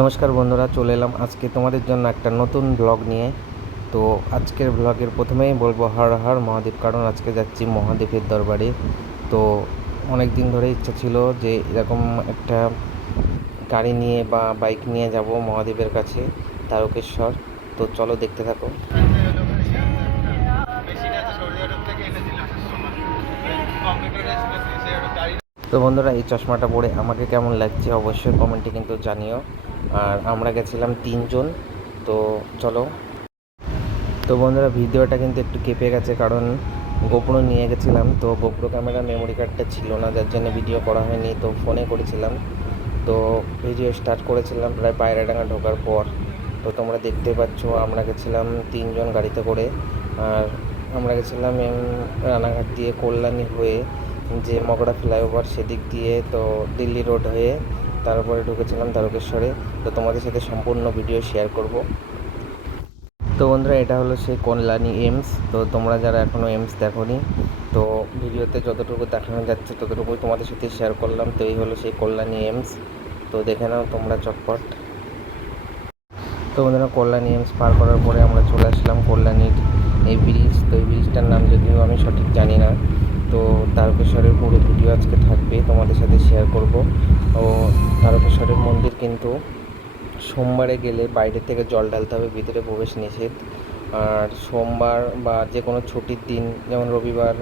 নমস্কার বন্ধুরা, চলে এলাম আজকে তোমাদের জন্য একটা নতুন ব্লগ নিয়ে। তো আজকের ব্লগের প্রথমেই বলব হর হর মহাদেব, কারণ আজকে যাচ্ছি মহাদেবের দরবারে। তো অনেক দিন ধরে ইচ্ছা ছিল যে এরকম একটা গাড়ি নিয়ে বা বাইক নিয়ে যাব মহাদেবের কাছে, তারকেশ্বর। তো চলো দেখতে থাকো। তো বন্ধুরা, এই চশমাটা পরে আমাকে কেমন লাগছে অবশ্যই কমেন্টে কিন্তু জানিও। আর আমরা গেছিলাম তিনজন, তো চলো। তো বন্ধুরা, ভিডিওটা কিন্তু একটু কেঁপে গেছে কারণ গোপ্রো নিয়ে গেছিলাম। তো গোপ্রো ক্যামেরা মেমোরি কার্ডটা ছিল না, যার জন্য ভিডিও করা হয়নি, তো ফোনে করেছিলাম। তো ভিডিও স্টার্ট করেছিলাম প্রায় পায়রাডাঙ্গা ঢোকার পর। তো তোমরা দেখতে পাচ্ছ, আমরা গেছিলাম তিনজন গাড়িতে করে। আর আমরা গেছিলাম রানাঘাট দিয়ে কল্যাণী হয়ে যে মগড়া ফ্লাইওভার সেদিক দিয়ে তো দিল্লি রোড হয়ে তারপরে ঢুকেছিলাম তারকেশ্বরে। তো তোমাদের সাথে সম্পূর্ণ ভিডিও শেয়ার করব। তো বন্ধুরা, এটা হলো সেই কল্যাণী এমস তো তোমরা যারা এখনও এমস দেখোনি, তো ভিডিওতে যতটুকু দেখানো যাচ্ছে ততটুকুই তোমাদের সাথে শেয়ার করলাম। তো এই হলো সেই কল্যাণী এমস তো দেখে নাও তোমরা চটপট। তো বন্ধুরা, কল্যাণী এমস পার করার পরে আমরা চলে আসলাম কল্যাণীর এই ব্রিজ তো এই ব্রিজটার নাম যদিও আমি সঠিক জানি না তো তারকেশ্বরের পুরো ভিডিও আজকে থাকবে, তোমাদের সাথে শেয়ার করব। ও তারকেশ্বরের মন্দির কিন্তু সোমবারে গেলে বাইরে থেকে জল ঢালতে হবে, ভিতরে প্রবেশ নিষেধ। আর সোমবার বা যে কোনো ছুটির দিন, যেমন রবিবার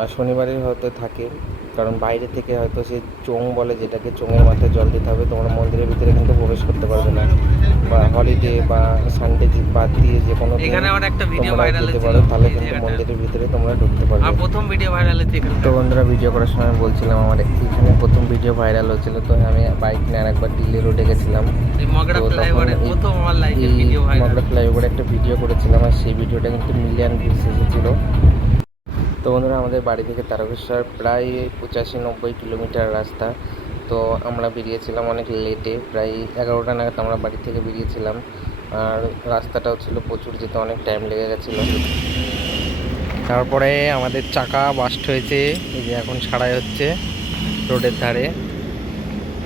আর শনিবারে হয়তো থাকে কারণ বাইরে থেকে হয়তো সে চোং বলে যেটাকে চোঙের মাথায় জল দিতে হবে তোমরা মন্দিরের ভিতরে কিন্তু প্রবেশ করতে পারবে না। বা হলিডে বা সানডে বাদ দিয়ে যে কোনো এখানে আমার একটা ভিডিও তোমরা ভাইরাল যেতে পারো তাহলে কিন্তু মন্দিরের ভিতরে তোমরা ঢুকতে পারবে। আর প্রথম ভিডিও ভাইরাল তো বন্ধুরা ভিডিও করার সময় বলছিলাম আমার এখানে প্রথম ভিডিও ভাইরাল হচ্ছিল তো আমি বাইক নিয়ে আরেকবার দিল্লি রোডে গেছিলাম। মগড়া ফ্লাইওভারে প্রথম আমার লাইফে এই ভিডিও ভাইরাল মগরা ফ্লাইওভারে একটা ভিডিও করেছিলাম আর সেই ভিডিওটা কিন্তু মিলিয়ন ভিউস এসেছিল। তো বন্ধুরা, আমাদের বাড়ি থেকে তারকেশ্বর প্রায় পঁচাশি নব্বই কিলোমিটার রাস্তা। তো আমরা বেরিয়েছিলাম অনেক লেটে প্রায় এগারোটা নাগাদ আমরা বাড়ি থেকে বেরিয়েছিলাম। আর রাস্তাটাও ছিল প্রচুর, যেতে অনেক টাইম লেগে গেছিল। তারপরে আমাদের চাকা বাস্ট হয়েছে, এই যে এখন ছাড়াই হচ্ছে রোডের ধারে।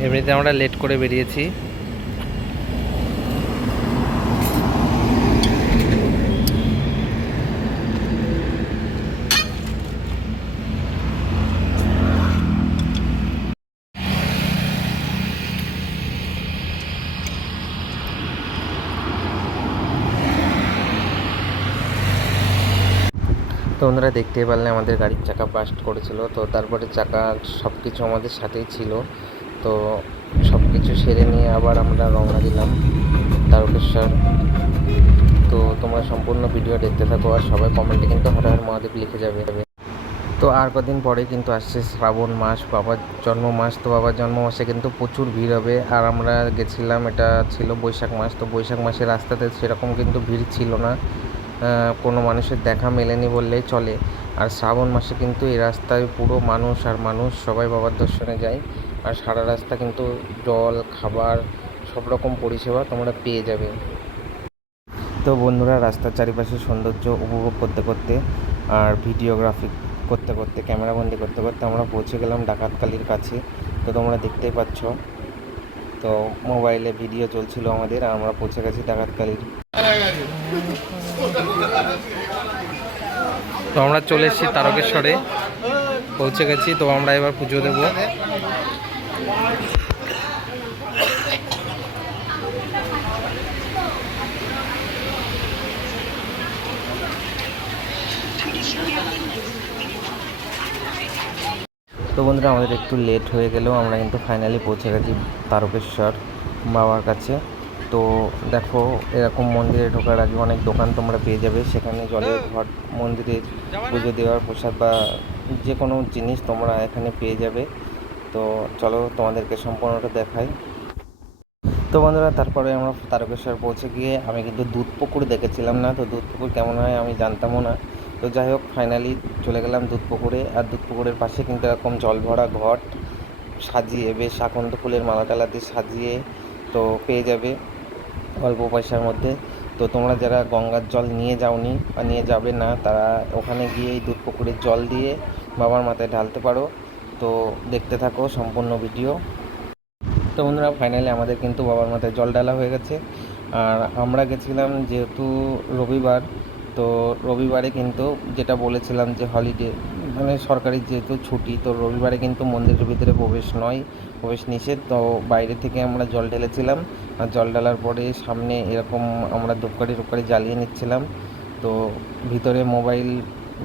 এমনিতে আমরা লেট করে বেরিয়েছি। তো ওনারা দেখতেই পারলে আমাদের গাড়ির চাকা বাস্ট করেছিল। তো তারপরে চাকা সব কিছু আমাদের সাথেই ছিল। তো সব কিছু সেরে নিয়ে আবার আমরা রওনা দিলাম তারকেশ্বর। তো তোমরা সম্পূর্ণ ভিডিও দেখতে থাকো আর সবাই কমেন্টে কিন্তু হর মহাদেব লিখে যাবে। তো আর কদিন পরে কিন্তু আসছে শ্রাবণ মাস, বাবার জন্ম মাস তো বাবার জন্ম মাসে কিন্তু প্রচুর ভিড় হবে। আর আমরা গেছিলাম, এটা ছিল বৈশাখ মাস। তো বৈশাখ মাসে রাস্তাতে সেরকম কিন্তু ভিড় ছিল না। কোনো মানুষের দেখা মেলেনি বললেই চলে। আর শ্রাবণ মাসে কিন্তু এই রাস্তায় পুরো মানুষ আর মানুষ সবাই বাবার দর্শনে যায়। আর সারা রাস্তা কিন্তু জল, খাবার, সব রকম পরিষেবা তোমরা পেয়ে যাবে। তো বন্ধুরা, রাস্তার চারিপাশে সৌন্দর্য উপভোগ করতে করতে আর ভিডিওগ্রাফি করতে করতে, ক্যামেরাবন্দি করতে করতে আমরা পৌঁছে গেলাম ডাকাতকালির কাছে। তো তোমরা দেখতেই পাচ্ছ তো মোবাইলে ভিডিও চলছিল আমাদের, আর আমরা পৌঁছে গেছি ডাকাতকালির। তো আমরা চলে এসেছি তারকেশ্বরে, পৌঁছে গেছি, তো আমরা এবার পুজো দেবো। তো বন্ধুরা, আমাদের একটু লেট হয়ে গেলেও আমরা কিন্তু ফাইনালি পৌঁছে গেছি তারকেশ্বর বাবার কাছে। তো দেখো, এরকম মন্দিরে ঢোকার আগে অনেক দোকান তোমরা পেয়ে যাবে। সেখানে জলের ঘট মন্দিরের পুজো দেওয়ার প্রসাদ বা যে কোনো জিনিস তোমরা এখানে পেয়ে যাবে। তো চলো তোমাদেরকে সম্পূর্ণটা দেখাই। তো বন্ধুরা, তারপরে আমরা তারকেশ্বর পৌঁছে গিয়ে আমি কিন্তু দুধ পুকুর দেখেছিলাম না। তো দুধ পুকুর কেমন হয় আমি জানতামও না। তো যাই হোক ফাইনালি চলে গেলাম দুধ পুকুরে আর দুধ পুকুরের পাশে কিন্তু এরকম জল ভরা ঘট সাজিয়ে, বেশ আকন্দ ফুলের মালা টালা দিয়ে সাজিয়ে তো পেয়ে যাবে অল্প পয়সার মধ্যে। তো তোমরা যারা গঙ্গার জল নিয়ে যাওনি বা নিয়ে যাবে না, তারা ওখানে গিয়ে দুধ পুকুরের জল দিয়ে বাবার মাথায় ঢালতে পারো। তো দেখতে থাকো সম্পূর্ণ ভিডিও। তো বন্ধুরা ফাইনালি আমাদের কিন্তু বাবার মাথায় জল ডালা হয়ে গেছে। আর আমরা গেছিলাম যেহেতু রবিবার তো রবিবারে কিন্তু যেটা বলেছিলাম যে হলিডে মানে সরকারি যেহেতু ছুটি, তো রবিবারে কিন্তু মন্দিরের ভিতরে প্রবেশ নয়, প্রবেশ নিষেধ। তো বাইরে থেকে আমরা জল ঢেলেছিলাম। আর জল ঢালার পরে সামনে এরকম আমরা ধূপকাঠি টুপকাঠি জ্বালিয়ে নিচ্ছিলাম। তো ভিতরে মোবাইল,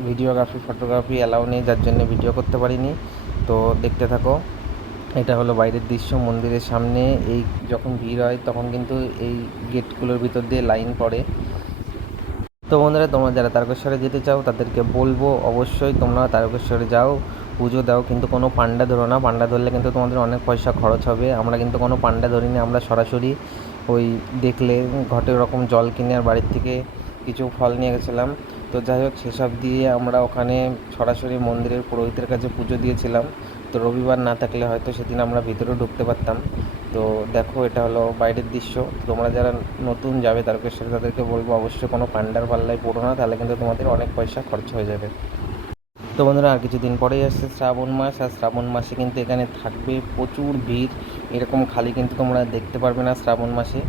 ভিডিওগ্রাফি, ফটোগ্রাফি অ্যালাউ নেই, যার জন্য ভিডিও করতে পারিনি। তো দেখতে থাকো, এটা হলো বাইরের দৃশ্য। মন্দিরের সামনে এই যখন ভিড় হয়, তখন কিন্তু এই গেটগুলোর ভিতর দিয়ে লাইন পড়ে। তো বন্ধুরা, তোমরা যারা তারকেশ্বরে যেতে চাও, তাদেরকে বলব অবশ্যই তোমরা তারকেশ্বরে যাও, পুজো দাও, কিন্তু কোনো পান্ডা ধরো না। পান্ডা ধরলে কিন্তু তোমাদের অনেক পয়সা খরচ হবে। আমরা কিন্তু কোনো পান্ডা ধরিনি, আমরা সরাসরি ওই দেখলে ঘটে ওরকম জল কিনে আর বাড়ির থেকে কিছু ফল নিয়ে গেছিলাম। তো যাই হোক, সেসব দিয়ে আমরা ওখানে সরাসরি মন্দিরের পুরোহিতের কাছে পুজো দিয়েছিলাম। তো রবিবার না থাকলে হয়তো সেদিন আমরা ভিতরেও ঢুকতে পারতাম। তো দেখো, এটা হলো বাইরের দৃশ্য। তোমরা যারা নতুন যাবে তারকেশ্বরে, তাদেরকে বলব অবশ্যই কোনো পান্ডার পাল্লায় পড়ো না, তাহলে কিন্তু তোমাদের অনেক পয়সা খরচ হয়ে যাবে। তো বন্ধুরা, আর কিছুদিন পরেই আসছে শ্রাবণ মাস, আর শ্রাবণ মাসে কিন্তু এখানে থাকবে প্রচুর ভিড়। এরকম খালি কিন্তু তোমরা দেখতে পারবে না শ্রাবণ মাসে।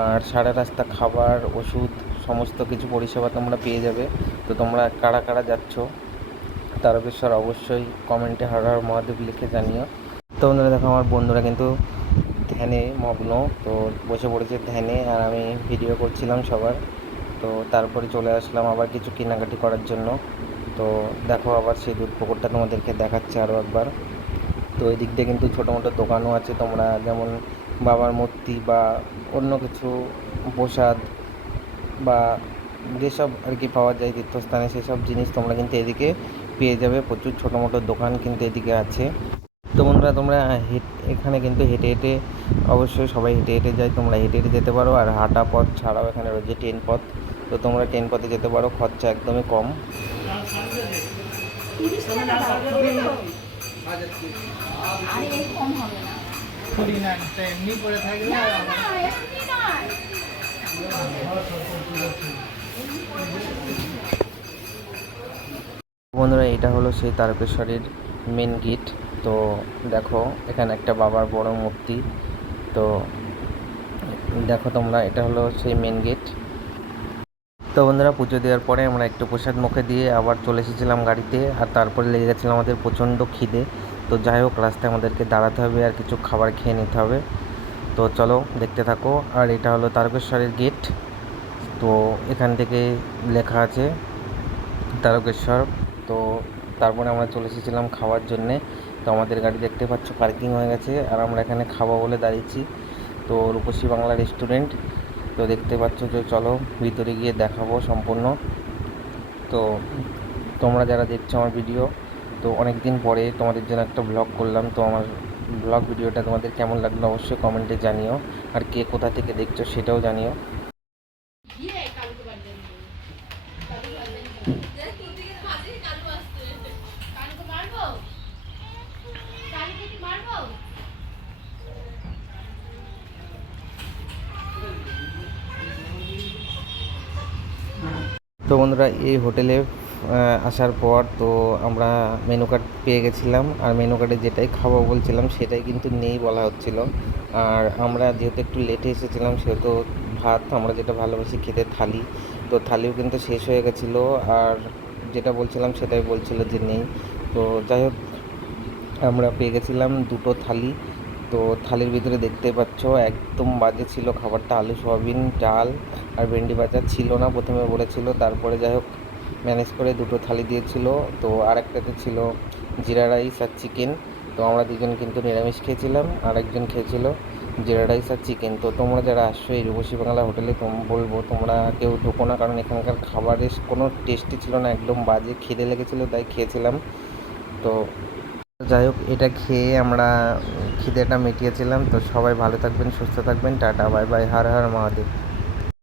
আর সারা রাস্তা খাবার, ওষুধ, সমস্ত কিছু পরিষেবা তোমরা পেয়ে যাবে। তো তোমরা কারা কারা যাচ্ছ, তারকেশ্বর অবশ্যই কমেন্টে হর মহাদেব লিখে জানিও। তো বন্ধুরা, দেখো আমার বন্ধুরা কিন্তু ধ্যানে মগ্ন, তো বসে পড়েছে ধ্যানে আর আমি ভিডিও করছিলাম সবার। তো তারপরে চলে আসলাম আবার কিছু কেনাকাটি করার জন্য। তো দেখো আবার সেই দুধ পুকুরটা তোমাদেরকে দেখাচ্ছে আরও একবার। তো এই দিক দিয়ে কিন্তু ছোটো মোটো দোকানও আছে, তোমরা যেমন বাবার মূর্তি বা অন্য কিছু প্রসাদ বা যেসব আর কি পাওয়া যায় তীর্থস্থানে সেসব জিনিস তোমরা কিন্তু এদিকে পেয়ে যাবে। প্রচুর ছোটো মোটো দোকান কিন্তু এদিকে আছে। তো বন্ধুরা, তোমরা হেঁট, এখানে কিন্তু হেঁটে হেঁটে অবশ্যই সবাই হেঁটে হেঁটে যায় তোমরা হেঁটে হেঁটে যেতে পারো আর হাঁটা পথ ছাড়াও এখানে রয়েছে ট্রেন পথ। তো তোমরা ট্রেন পথে যেতে পারো, খরচা একদমই কম। বন্ধুরা, এটা হলো সেই তারকেশ্বরের মেন গেট তো দেখো, এখানে একটা বাবার বড় মূর্তি। তো দেখো তোমরা, এটা হলো সেই মেন গেট তো বন্ধুরা, পুজো দেওয়ার পরে আমরা একটু প্রসাদ মুখে দিয়ে আবার চলে এসেছিলাম গাড়িতে। আর তারপরে লেগে গেছিল আমাদের প্রচণ্ড খিদে। তো যাই হোক, রাস্তায় আমাদেরকে দাঁড়াতে হবে আর কিছু খাবার খেয়ে নিতে হবে। তো চলো, দেখতে থাকো। আর এটা হলো তারকেশ্বরের গেট তো এখান থেকে লেখা আছে তারকেশ্বর। তো তারপরে আমরা চলে এসেছিলাম খাওয়ার জন্যে। তো আমাদের গাড়ি দেখতে পাচ্ছ পার্কিং হয়ে গেছে। আর আমরা এখানে খাব বলে দাঁড়িয়েছি। তো রূপসী বাংলা রেস্টুরেন্ট তো দেখতে পাচ্ছ যে চলো, ভিতরে গিয়ে দেখাবো সম্পূর্ণ। তো তোমরা যারা দেখছ আমার ভিডিও তো অনেক দিন পরে তোমাদের জন্য একটা ব্লগ করলাম। তো আমার ব্লগ ভিডিওটা তোমাদের কেমন লাগল অবশ্যই কমেন্টে জানিও। আর কে কোথা থেকে দেখছ সেটাও জানিও। তো বন্ধুরা, এই হোটেলে আসার পর তো আমরা মেনু কার্ড পেয়ে গেছিলাম। আর মেনু কার্ডে যেটাই খাব বলছিলাম, সেটাই কিন্তু নেই বলা হচ্ছিল। আর আমরা যেহেতু একটু লেটে এসেছিলাম, সেহেতু ভাত আমরা যেটা ভালোবাসি খেতে থালি। তো থালিও কিন্তু শেষ হয়ে গেছিল। আর যেটা বলছিলাম, সেটাই বলছিল যে নেই। তো যাই হোক, আমরা পেয়ে গেছিলাম দুটো থালি। তো থালির ভিতরে দেখতে পাচ্ছ, একদম বাজে ছিল খাবারটা। আলু, সয়াবিন, ডাল আর ভেন্ডি ভাজা ছিল না, প্রথমে বলেছিল। তারপরে যাই হোক, ম্যানেজ করে দুটো থালি দিয়েছিল। তো আর একটাতে ছিল জিরা রাইস আর চিকেন। তো আমরা দুজন কিন্তু নিরামিষ খেয়েছিলাম আর একজন খেয়েছিল জিরা রাইস আর চিকেন। তো তোমরা যারা আসছো এই রূপসী বাংলা হোটেলে বলব তোমরা কেউ ঢুকো না, কারণ এখানকার খাবারের কোনো টেস্টই ছিল না, একদম বাজে খিদে লেগেছিলো, তাই খেয়েছিলাম। তো যাই হোক, এটা খেয়ে আমরা খিদেটা মিটিয়েছিলাম, তো সবাই ভালো থাকবেন, সুস্থ থাকবেন, tata, bye bye, Har Har, Mahadev.